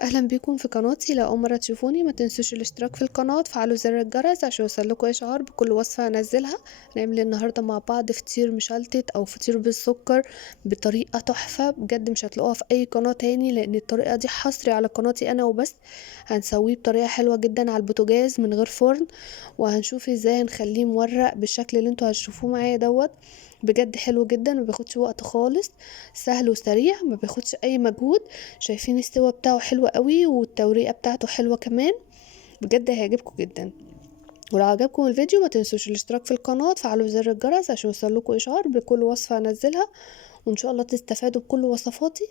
اهلا بيكم في قناتي. لو اول مره تشوفوني ما تنسوش الاشتراك في القناه وتفعلوا زر الجرس عشان يوصلكوا اشعار بكل وصفه انزلها. هنعمل النهارده مع بعض فطير مشلتت او فطير بالسكر بطريقه تحفه بجد، مش هتلاقوها في اي قناه تاني لان الطريقه دي حصري على قناتي انا وبس. هنسويه بطريقه حلوه جدا على البوتاجاز من غير فرن، وهنشوف ازاي هنخليه مورق بالشكل اللي انتوا هتشوفوه معايا دوت. بجد حلو جدا، ما بياخدش وقت خالص، سهل وسريع، ما بياخدش اي مجهود. شايفين السوا بتاعه حلو قوي والتوريقه بتاعته حلوه كمان، بجد هيعجبكم جدا. ولو عجبكم الفيديو ما تنسوش الاشتراك في القناه وتفعلوا زر الجرس عشان يوصلكوا اشعار بكل وصفه انزلها، وان شاء الله تستفادوا بكل وصفاتي.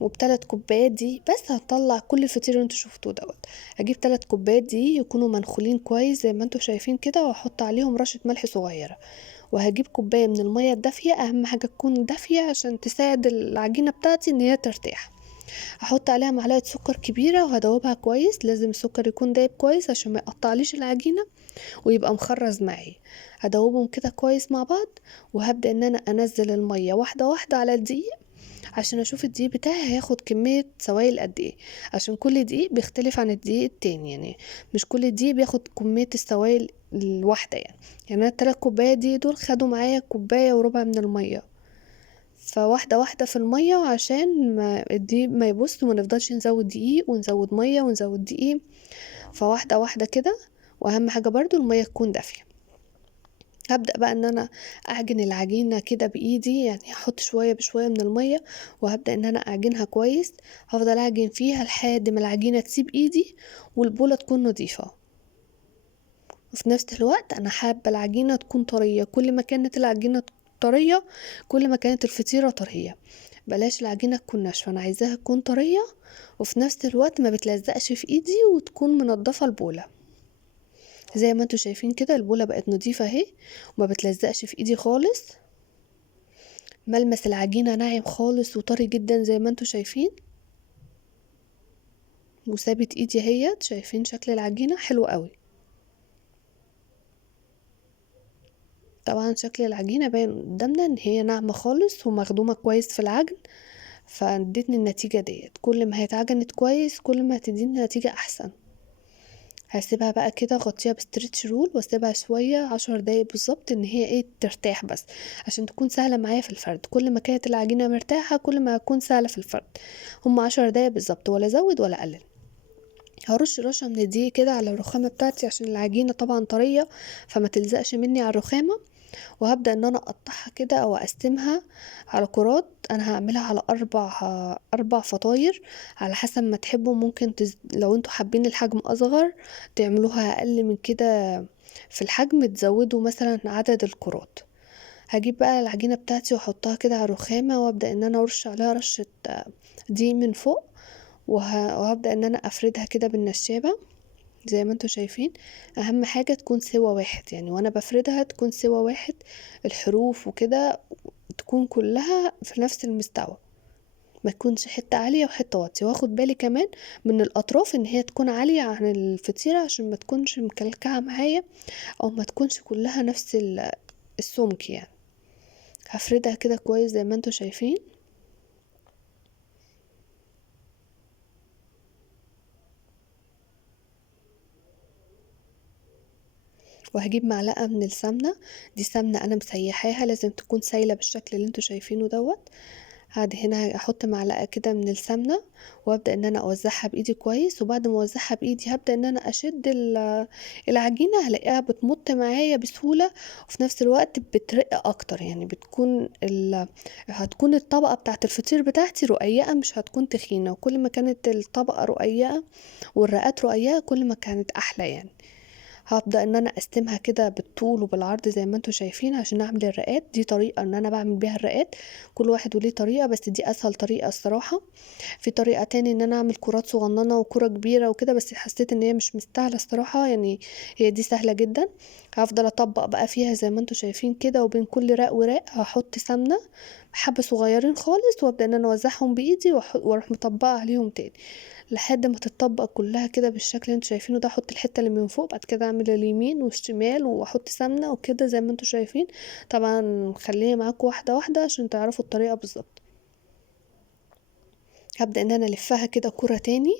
وب3 كوبايات دي بس هطلع كل الفطير اللي انتوا شفتوه دوت. هجيب 3 كوبايات دي يكونوا منخولين كويس زي ما انتوا شايفين كده، واحط عليهم رشه ملح صغيره. وهجيب كوبايه من الميه الدافيه، اهم حاجه تكون دافيه عشان تساعد العجينه بتاعتي ان هي ترتاح. هحط عليها معلقه سكر كبيره وهدوبها كويس، لازم السكر يكون دايب كويس عشان ما يقطعليش العجينه ويبقى مخرز معايا. هدوبهم كده كويس مع بعض، وهبدا ان انا انزل الميه واحده واحده على الدقيق عشان اشوف الدقيق بتاعي هياخد كميه سوائل قد ايه، عشان كل دقيق بيختلف عن الدقيق التاني، يعني مش كل دقيق بياخد كميه السوائل الواحده يعني انا ال3 كوبايات دي دول خدوا معايا كوبايه وربع من الميه. فواحدة واحدة في المية عشان ما الدقيق ما يبص وما نفضلش نزود دقيق ونزود مية ونزود دقيق، فواحدة واحدة كده. واهم حاجة برضو المية تكون دافية. هبدأ بقى ان انا اعجن العجينة كده بايدي، يعني هحط شوية بشوية من المية وهبدأ ان انا اعجنها كويس. هفضل اعجن فيها لحد ما العجينة تسيب ايدي والبولة تكون نضيفة. وفي نفس الوقت انا حابة العجينة تكون طرية، كل ما كانت العجينة طرية كل ما كانت الفطيرة طرية. بلاش العجينة تكون ناشفة، انا عايزاها تكون طرية وفي نفس الوقت ما بتلزقش في ايدي وتكون منضفة البولة. زي ما انتوا شايفين كده البولة بقت نضيفة اهي وما بتلزقش في ايدي خالص. ملمس العجينة ناعم خالص وطري جدا زي ما انتوا شايفين، وثابت ايدي اهيت. شايفين شكل العجينة حلو قوي. طبعا شكل العجينة باين قدامنا ان هي ناعمة خالص ومخدومة كويس في العجن، فادتني النتيجة ديت. كل ما هي اتعجنت كويس كل ما هتديني نتيجة احسن. هسيبها بقى كده، اغطيها بستريتش رول واسيبها شوية 10 دقايق بالظبط ان هي ترتاح، بس عشان تكون سهلة معايا في الفرد. كل ما كانت العجينة مرتاحة كل ما هتكون سهلة في الفرد. هم 10 دقايق بالظبط، ولا ازود ولا اقلل. هرش رشة من الدقيق كده على الرخامة بتاعتي عشان العجينة طبعا طرية فما تلزقش مني على الرخامة. وهبدأ ان انا اقطعها كده او اقسمها على كرات. انا هعملها على 4 فطاير على حسب ما تحبوا. ممكن لو انتوا حابين الحجم اصغر تعملوها اقل من كده في الحجم، تزودوا مثلا عدد الكرات. هجيب بقى العجينة بتاعتي واحطها كده على الرخامة وابدأ ان انا ارش عليها رشة دي من فوق. وهبدأ ان انا افردها كده بالنشابة زي ما انتوا شايفين. اهم حاجة تكون سوا واحد، يعني وانا بفردها تكون سوا واحد، الحروف وكده تكون كلها في نفس المستوى، ما تكونش حتة عالية وحتة واطية. واخد بالي كمان من الاطراف ان هي تكون عالية عن الفطيرة عشان ما تكونش مكلكعة معايا او ما تكونش كلها نفس السمك يعني. هفردها كده كويس زي ما انتوا شايفين. وهجيب معلقة من السمنة، دي سمنة انا مسيحاها، لازم تكون سايلة بالشكل اللي انتوا شايفينه دوت. هنا احط معلقة كده من السمنة وابدأ ان انا اوزعها بايدي كويس. وبعد ما اوزعها بايدي هبدأ ان انا اشد العجينة، هلاقيها بتمط معايا بسهولة وفي نفس الوقت بترق اكتر، يعني هتكون الطبقة بتاعت الفطير بتاعتي رقيقة مش هتكون تخينة. وكل ما كانت الطبقة رقيقة والرقات رقيقة كل ما كانت احلى يعني. هبدأ ان انا اقسمها كده بالطول وبالعرض زي ما انتوا شايفين عشان اعمل الرقات. دي طريقة ان انا بعمل بيها الرقات، كل واحد وليه طريقة بس دي اسهل طريقة الصراحة. في طريقة تاني ان انا اعمل كرات صغننة وكرة كبيرة وكده، بس حسيت ان هي مش مستاهلة الصراحة يعني. هي دي سهلة جدا. هفضل اطبق بقى فيها زي ما انتوا شايفين كده، وبين كل رق ورق هحط سمنة حبة صغيرين خالص وابدأ ان انا اوزعهم بايدي واروح مطبقة عليهم تاني لحد ما تتطبق كلها كده بالشكل اللي انتوا شايفينه ده. احط الحته اللي من فوق، بعد كده اعمل اليمين والشمال واحط سمنه وكده زي ما انتوا شايفين. طبعا خليني معاكم واحده واحده عشان تعرفوا الطريقه بالظبط. هبدأ ان انا الفها كده كرة تاني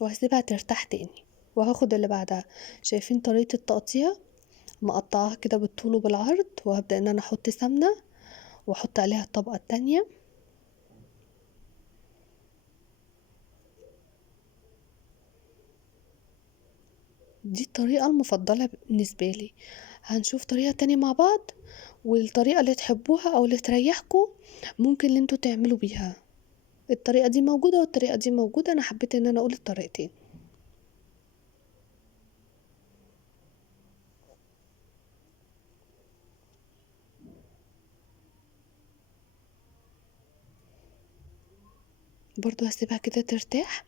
وهسيبها ترتاح تاني، وهاخد اللي بعدها. شايفين طريقة التقطيع؟ مقطعاها كده بالطول وبالعرض، وهبدأ ان انا احط سمنة واحط عليها الطبقة التانية. دي الطريقة المفضلة بالنسبة لي. هنشوف طريقة تانية مع بعض، والطريقة اللي تحبوها او اللي تريحكم ممكن اللي انتوا تعملوا بيها. الطريقة دي موجودة والطريقة دي موجودة، انا حبيت ان انا اقول الطريقتين. برضو هسيبها كده ترتاح.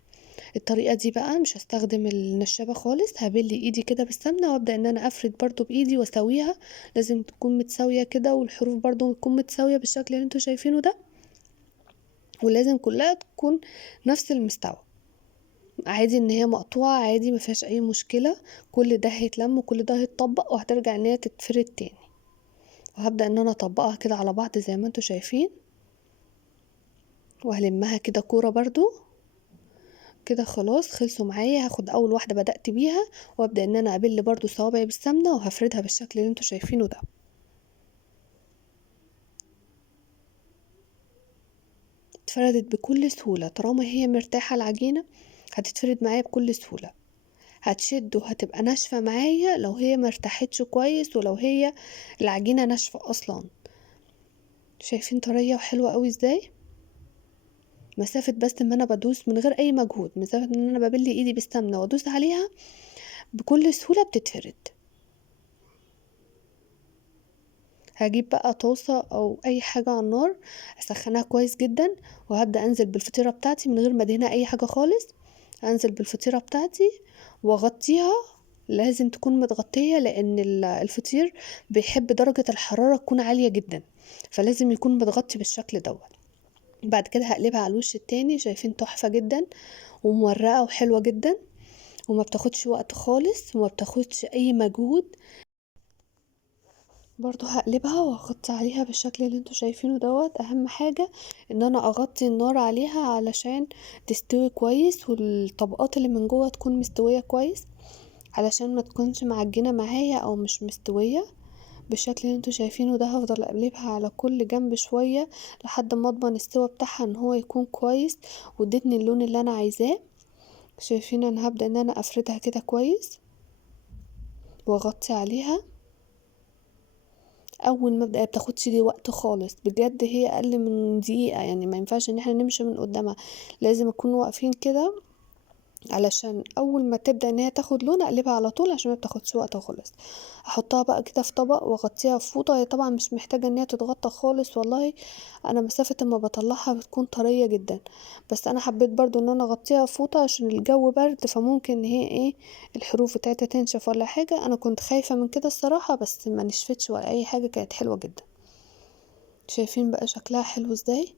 الطريقة دي بقى مش هستخدم النشابة خالص، هبل ايدي كده بالسمنة وابدأ ان انا افرد برضو بايدي واسويها. لازم تكون متساوية كده، والحروف برضو تكون متساوية بالشكل اللي انتوا شايفينه ده، ولازم كلها تكون نفس المستوى. عادي ان هي مقطوعة، عادي مفيهاش اي مشكلة. كل ده هيتلم وكل ده هيتطبق وهترجع ان هي تتفرد تاني. وهبدأ ان انا اطبقها كده على بعض زي ما انتوا شايفين، وهلمها كده كورة برضو. كده خلاص خلصوا معايا. هاخد اول واحدة بدأت بيها وابدأ ان انا ابل برضو صوابعي بالسمنة وهفردها بالشكل اللي انتوا شايفينه ده. اتفردت بكل سهولة طالما هي مرتاحة العجينة، هتتفرد معايا بكل سهولة. هتشد وهتبقى ناشفة معايا لو هي مرتاحتش كويس، ولو هي العجينة ناشفة اصلا. شايفين طرية وحلوة قوي ازاي؟ مسافة بس ان انا بدوس من غير اي مجهود، مسافة ان انا ببل ايدي بالسمنة وادوس عليها بكل سهولة بتتفرد. هجيب بقى طاسة او اي حاجة على النار، اسخنها كويس جدا، وهبدأ انزل بالفطيرة بتاعتي من غير ما ادهنها اي حاجة خالص. انزل بالفطيرة بتاعتي واغطيها. لازم تكون متغطية لان الفطير بيحب درجة الحرارة تكون عالية جدا، فلازم يكون متغطي بالشكل دوت. بعد كده هقلبها على الوش التاني. شايفين تحفة جدا ومورقة وحلوة جدا، وما بتاخدش وقت خالص وما بتاخدش اي مجهود. برضو هقلبها واغطي عليها بالشكل اللي انتوا شايفينه دوت. اهم حاجة ان انا اغطي النار عليها علشان تستوي كويس، والطبقات اللي من جوه تكون مستوية كويس، علشان ما تكونش معجنة معايا او مش مستوية. بالشكل اللي انتوا شايفينه ده هفضل اقلبها على كل جنب شوية لحد ما اضمن السوا بتاعها ان هو يكون كويس وادتني اللون اللي انا عايزاه. شايفين انا هبدأ ان انا افردها كده كويس واغطي عليها. اول ما ابدا بتاخدش دي وقت خالص بجد، هي اقل من دقيقة يعني، ما ينفعش ان احنا نمشي من قدامها، لازم نكون واقفين كده علشان اول ما تبدا ان هي تاخد لون اقلبها على طول عشان ما بتاخدش وقت خالص. احطها بقى كده في طبق واغطيها بفوطه. هي طبعا مش محتاجه ان هي تتغطى خالص والله، انا مسافه ما بطلعها بتكون طريه جدا، بس انا حبيت برضو ان انا اغطيها بفوطه عشان الجو برد، فممكن ان هي ايه الحروف بتاعتها تنشف ولا حاجه. انا كنت خايفه من كده الصراحه، بس ما نشفتش ولا اي حاجه، كانت حلوه جدا. شايفين بقى شكلها حلو ازاي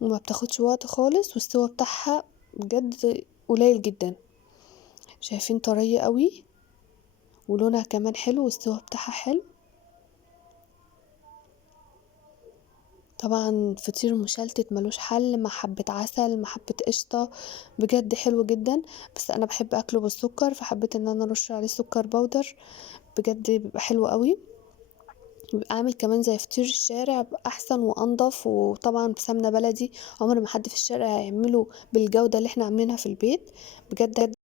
وما بتاخدش وقت خالص، والسوا بتاعها بجد قليل جدا. شايفين طرية قوي ولونها كمان حلو والسوا بتاعها حلو. طبعا فطير مشلتت ملوش حل مع حبة عسل مع حبة قشطة، بجد حلو جدا. بس انا بحب اكله بالسكر فحبيت ان انا ارش عليه سكر بودر، بجد بيبقى حلو قوي. بيبقى عامل كمان زي فطير الشارع، بيبقى احسن وانضف، وطبعا بسمنة بلدي. عمر ما حد في الشارع هيعمله بالجودة اللي احنا عاملينها في البيت بجد.